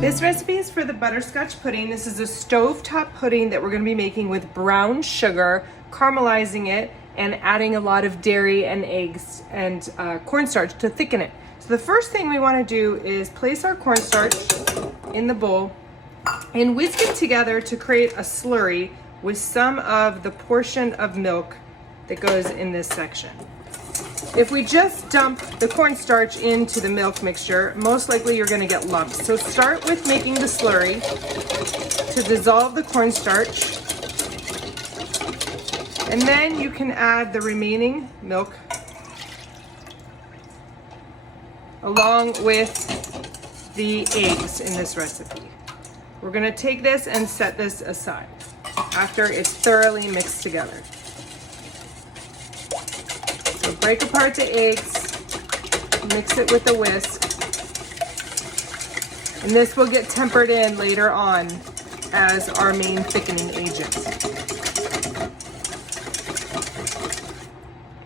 This recipe is for the butterscotch pudding. This is a stovetop pudding that we're going to be making with brown sugar, caramelizing it, and adding a lot of dairy and eggs and cornstarch to thicken it. So the first thing we want to do is place our cornstarch in the bowl and whisk it together to create a slurry with some of the portion of milk that goes in this section. If we just dump the cornstarch into the milk mixture, most likely you're going to get lumps. So start with making the slurry to dissolve the cornstarch, and then you can add the remaining milk along with the eggs in this recipe. We're going to take this and set this aside after it's thoroughly mixed together. So break apart the eggs, mix it with a whisk, and this will get tempered in later on as our main thickening agent.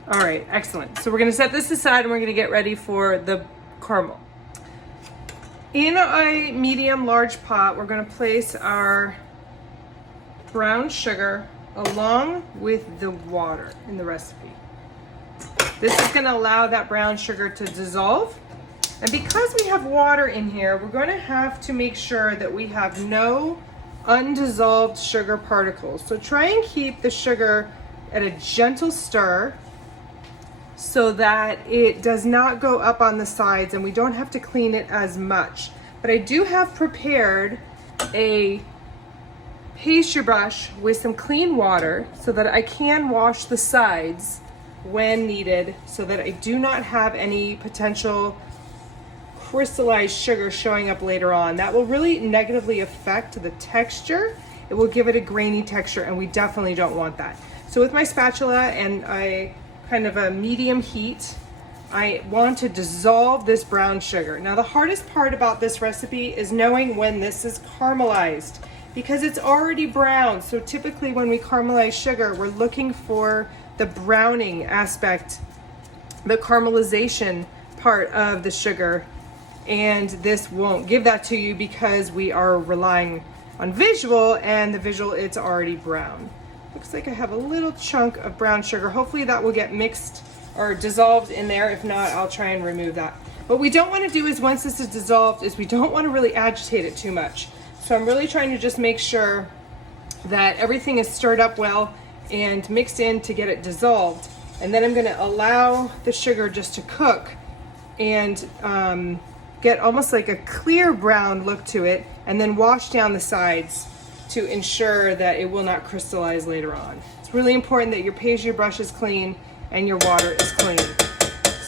All right, excellent. So we're gonna set this aside and we're gonna get ready for the caramel. In a medium large pot, we're gonna place our brown sugar along with the water in the recipe. This is going to allow that brown sugar to dissolve. And because we have water in here, we're going to have to make sure that we have no undissolved sugar particles. So try and keep the sugar at a gentle stir so that it does not go up on the sides and we don't have to clean it as much. But I do have prepared a pastry brush with some clean water so that I can wash the sides when needed, so that I do not have any potential crystallized sugar showing up later on. That will really negatively affect the texture. It will give it a grainy texture, and we definitely don't want that. So with my spatula and a kind of a medium heat, I want to dissolve this brown sugar. Now the hardest part about this recipe is knowing when this is caramelized, because it's already brown. So typically when we caramelize sugar, we're looking for the browning aspect, the caramelization part of the sugar, and this won't give that to you because we are relying on visual, and the visual, it's already brown. Looks like I have a little chunk of brown sugar. Hopefully that will get mixed or dissolved in there. If not, I'll try and remove that. What we don't want to do is, once this is dissolved, is we don't want to really agitate it too much. So I'm really trying to just make sure that everything is stirred up well and mixed in to get it dissolved. And then I'm going to allow the sugar just to cook and get almost like a clear brown look to it, and then wash down the sides to ensure that it will not crystallize later on. It's really important that your pastry brush is clean and your water is clean.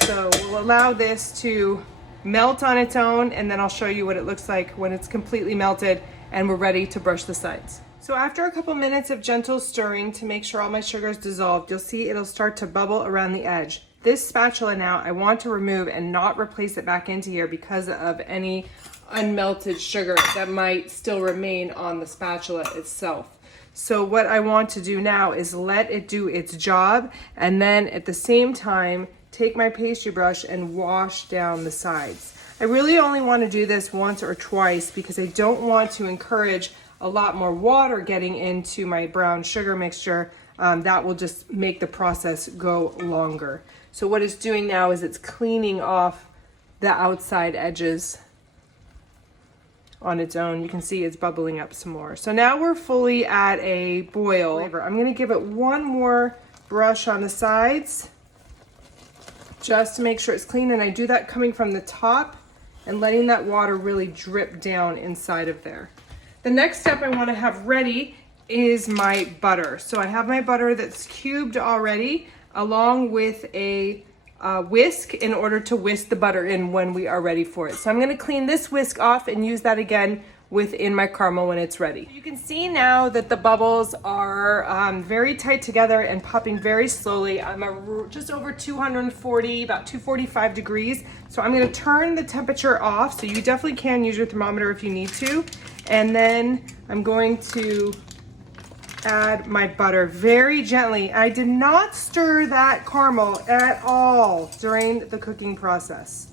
So we'll allow this to melt on its own, and then I'll show you what it looks like when it's completely melted and we're ready to brush the sides. So after a couple minutes of gentle stirring to make sure all my sugar is dissolved, you'll see it'll start to bubble around the edge. This spatula now I want to remove and not replace it back into here because of any unmelted sugar that might still remain on the spatula itself. So what I want to do now is let it do its job, and then at the same time take my pastry brush and wash down the sides. I really only want to do this once or twice because I don't want to encourage a lot more water getting into my brown sugar mixture. That will just make the process go longer. So what it's doing now is it's cleaning off the outside edges on its own. You can see it's bubbling up some more. So now we're fully at a boil. I'm going to give it one more brush on the sides just to make sure it's clean, and I do that coming from the top and letting that water really drip down inside of there. The next step I want to have ready is my butter. So I have my butter that's cubed already, along with a whisk in order to whisk the butter in when we are ready for it. So I'm going to clean this whisk off and use that again within my caramel when it's ready. You can see now that the bubbles are very tight together and popping very slowly. I'm just over 240, about 245 degrees. So I'm going to turn the temperature off. So you definitely can use your thermometer if you need to. And then I'm going to add my butter very gently. I did not stir that caramel at all during the cooking process.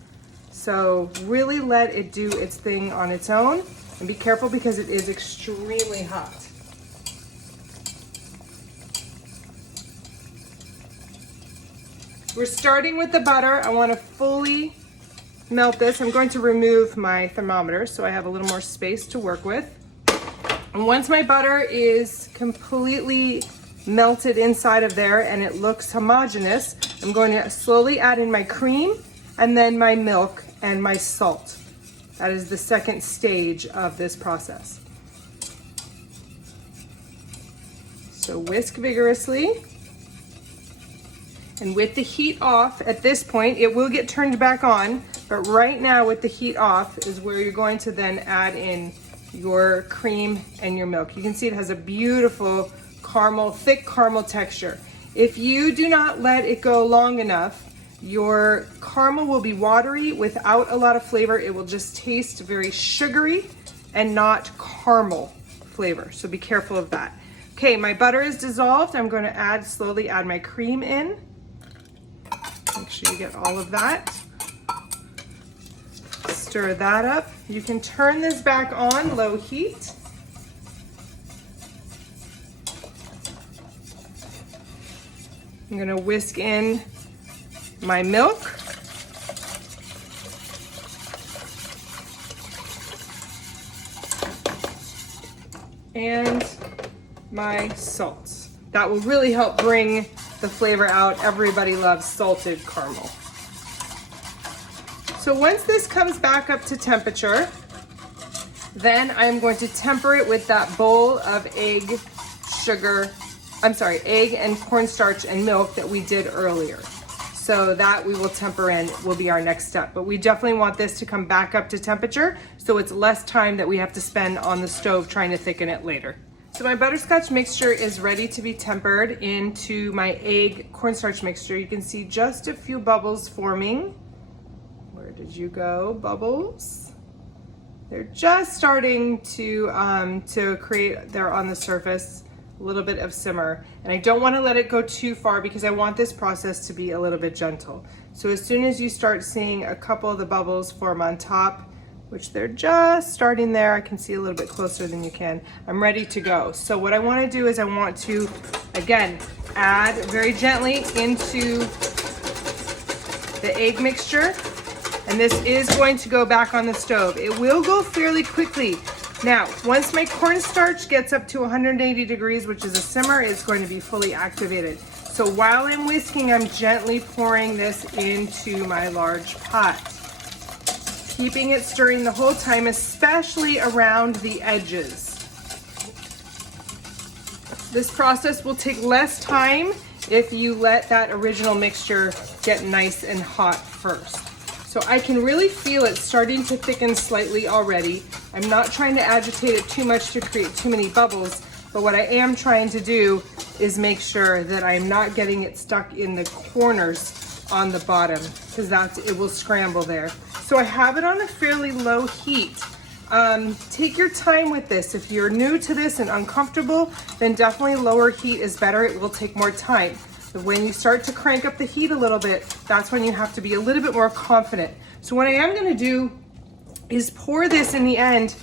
So really let it do its thing on its own, and be careful because it is extremely hot. We're starting with the butter. I want to fully melt this. I'm going to remove my thermometer so I have a little more space to work with. And once my butter is completely melted inside of there and it looks homogeneous, I'm going to slowly add in my cream and then my milk and my salt. That is the second stage of this process. So whisk vigorously. And with the heat off, at this point, it will get turned back on, but right now with the heat off is where you're going to then add in your cream and your milk. You can see it has a beautiful caramel, thick caramel texture. If you do not let it go long enough, your caramel will be watery without a lot of flavor. It will just taste very sugary and not caramel flavor, so be careful of that. Okay, my butter is dissolved. I'm going to slowly add my cream in. Make sure you get all of that. Stir that up. You can turn this back on low heat. I'm gonna whisk in my milk. And my salt. That will really help bring the flavor out. Everybody loves salted caramel. So once this comes back up to temperature, then I'm going to temper it with that bowl of egg and cornstarch and milk that we did earlier. So that we will temper in will be our next step. But we definitely want this to come back up to temperature so it's less time that we have to spend on the stove trying to thicken it later. So my butterscotch mixture is ready to be tempered into my egg cornstarch mixture. You can see just a few bubbles forming. Where did you go, bubbles? They're just starting to create there on the surface, a little bit of simmer. And I don't want to let it go too far because I want this process to be a little bit gentle. So as soon as you start seeing a couple of the bubbles form on top, which they're just starting there, I can see a little bit closer than you can, I'm ready to go. So what I want to do is I want to, again, add very gently into the egg mixture. And this is going to go back on the stove. It will go fairly quickly. Now, once my cornstarch gets up to 180 degrees, which is a simmer, it's going to be fully activated. So while I'm whisking, I'm gently pouring this into my large pot. Keeping it stirring the whole time, especially around the edges. This process will take less time if you let that original mixture get nice and hot first. So I can really feel it starting to thicken slightly already. I'm not trying to agitate it too much to create too many bubbles, but what I am trying to do is make sure that I'm not getting it stuck in the corners on the bottom, because it will scramble there. So I have it on a fairly low heat. Take your time with this. If you're new to this and uncomfortable, then definitely lower heat is better. It will take more time. But when you start to crank up the heat a little bit, that's when you have to be a little bit more confident. So what I am gonna do is pour this in the end,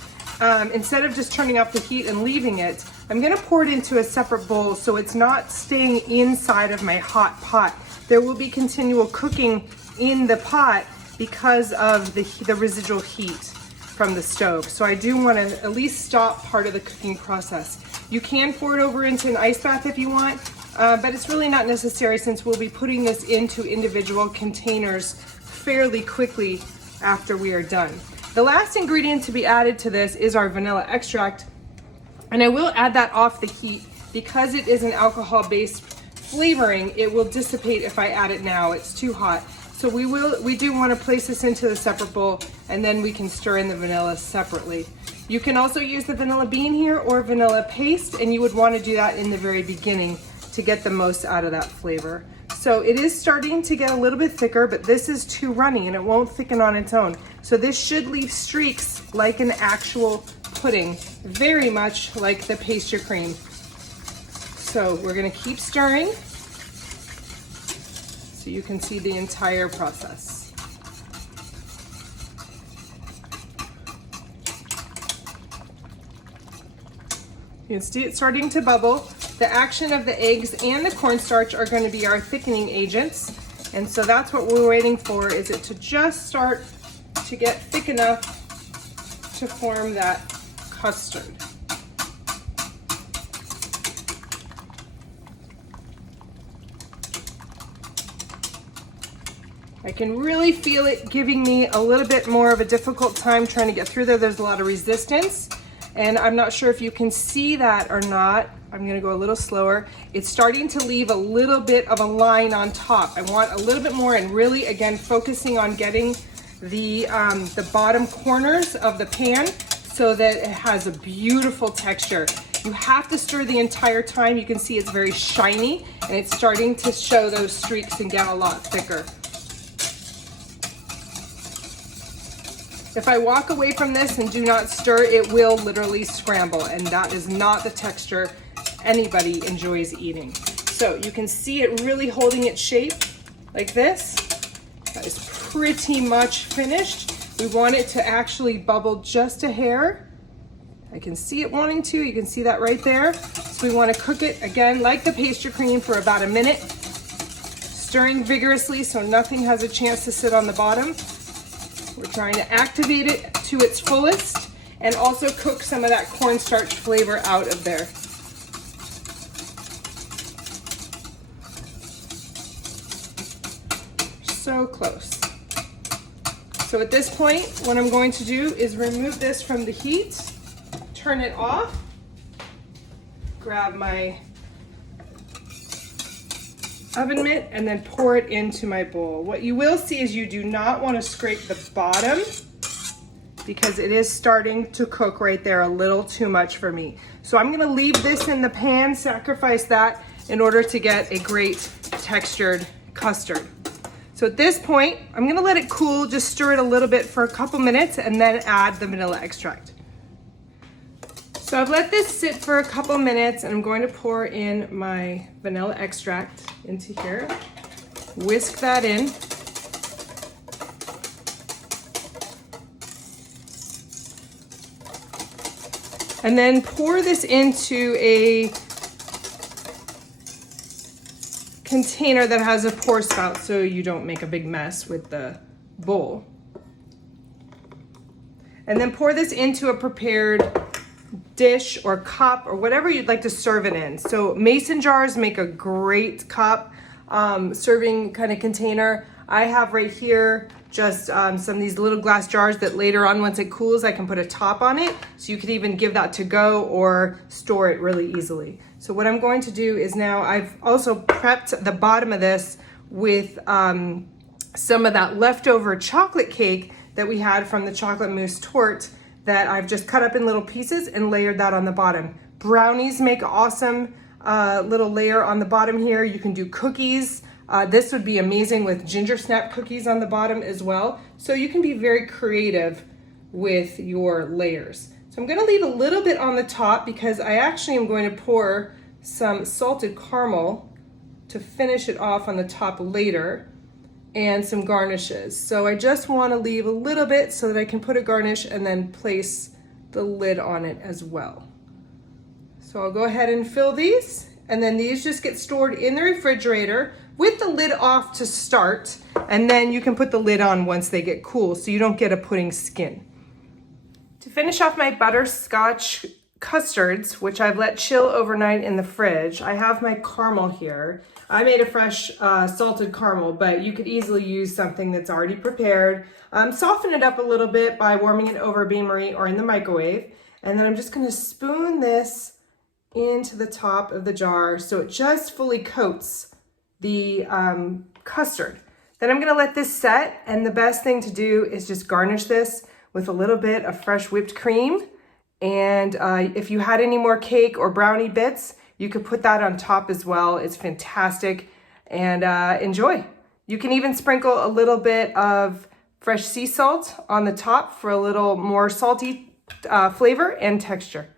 instead of just turning up the heat and leaving it, I'm gonna pour it into a separate bowl so it's not staying inside of my hot pot. There will be continual cooking in the pot because of the residual heat from the stove. So I do wanna at least stop part of the cooking process. You can pour it over into an ice bath if you want, but it's really not necessary since we'll be putting this into individual containers fairly quickly after we are done. The last ingredient to be added to this is our vanilla extract, and I will add that off the heat because it is an alcohol-based flavoring. It will dissipate if I add it now. It's too hot. So we do want to place this into a separate bowl, and then we can stir in the vanilla separately. You can also use the vanilla bean here or vanilla paste, and you would want to do that in the very beginning to get the most out of that flavor. So it is starting to get a little bit thicker, but this is too runny and it won't thicken on its own. So this should leave streaks like an actual pudding, very much like the pastry cream. So we're gonna keep stirring so you can see the entire process. You can see it starting to bubble. The action of the eggs and the cornstarch are going to be our thickening agents. And so that's what we're waiting for, is it to just start to get thick enough to form that custard. I can really feel it giving me a little bit more of a difficult time trying to get through there. There's a lot of resistance, and I'm not sure if you can see that or not. I'm gonna go a little slower. It's starting to leave a little bit of a line on top. I want a little bit more, and really, again, focusing on getting the bottom corners of the pan so that it has a beautiful texture. You have to stir the entire time. You can see it's very shiny, and it's starting to show those streaks and get a lot thicker. If I walk away from this and do not stir, it will literally scramble, and that is not the texture anybody enjoys eating. So you can see it really holding its shape like this. That is pretty much finished. We want it to actually bubble just a hair. I can see it wanting to, you can see that right there. So we want to cook it again like the pastry cream for about a minute, stirring vigorously so nothing has a chance to sit on the bottom. We're trying to activate it to its fullest and also cook some of that cornstarch flavor out of there. So close. So at this point, what I'm going to do is remove this from the heat, turn it off, grab my oven mitt, and then pour it into my bowl. What you will see is you do not want to scrape the bottom because it is starting to cook right there a little too much for me. So I'm going to leave this in the pan, sacrifice that in order to get a great textured custard. So at this point, I'm going to let it cool, just stir it a little bit for a couple minutes, and then add the vanilla extract. So I've let this sit for a couple minutes, and I'm going to pour in my vanilla extract into here. Whisk that in. And then pour this into a container that has a pour spout so you don't make a big mess with the bowl. And then pour this into a prepared dish or cup or whatever you'd like to serve it in. So mason jars make a great cup serving kind of container. I have right here just some of these little glass jars that later on, once it cools, I can put a top on it. So you could even give that to go or store it really easily. So what I'm going to do is now I've also prepped the bottom of this with some of that leftover chocolate cake that we had from the chocolate mousse torte that I've just cut up in little pieces and layered that on the bottom. Brownies make awesome little layer on the bottom here. You can do cookies. This would be amazing with ginger snap cookies on the bottom as well. So you can be very creative with your layers. So I'm gonna leave a little bit on the top because I actually am going to pour some salted caramel to finish it off on the top later, and some garnishes. So I just want to leave a little bit so that I can put a garnish and then place the lid on it as well. So I'll go ahead and fill these, and then these just get stored in the refrigerator with the lid off to start, and then you can put the lid on once they get cool so you don't get a pudding skin. To finish off my butterscotch custards, which I've let chill overnight in the fridge, I have my caramel here. I made a fresh salted caramel, but you could easily use something that's already prepared. Soften it up a little bit by warming it over a bain-marie or in the microwave. And then I'm just gonna spoon this into the top of the jar so it just fully coats the custard. Then I'm gonna let this set, and the best thing to do is just garnish this with a little bit of fresh whipped cream. And if you had any more cake or brownie bits, you could put that on top as well. It's fantastic, and enjoy. You can even sprinkle a little bit of fresh sea salt on the top for a little more salty flavor and texture.